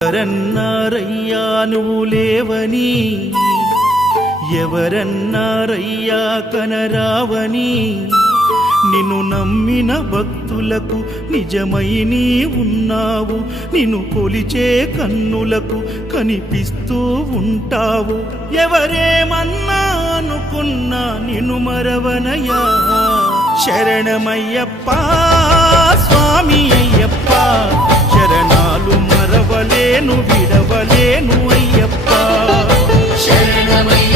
ఎవరన్నారయ్యా నువ్వు లేవని, ఎవరన్నారయ్యా కనరావని, నిన్ను నమ్మిన భక్తులకు నిజమై నీ ఉన్నావు, నిన్ను కొలిచే కన్నులకు కనిపిస్తూ ఉంటావు. ఎవరేమన్నా అనుకున్నా నిన్ను మరవనయ్యా. శరణమయ్యప్ప స్వామి అయ్యప్ప, శరణాలు మరవలేను విడవలేను అయ్యప్ప. శరణమయ్యప్ప